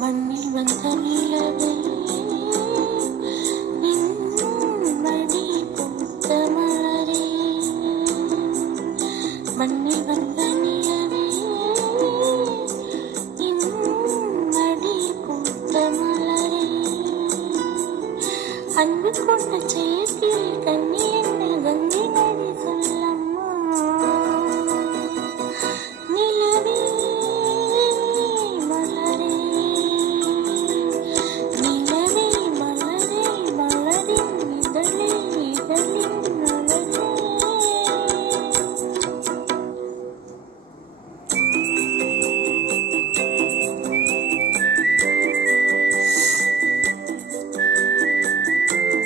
மண்ணில் வந்த நிலவே மடி பூத்த மலரே, மண்ணில் வந்த நிலவே மடி பூத்த மலரே, அன்பு கொண்ட சேர்த்தி கண்ணீர்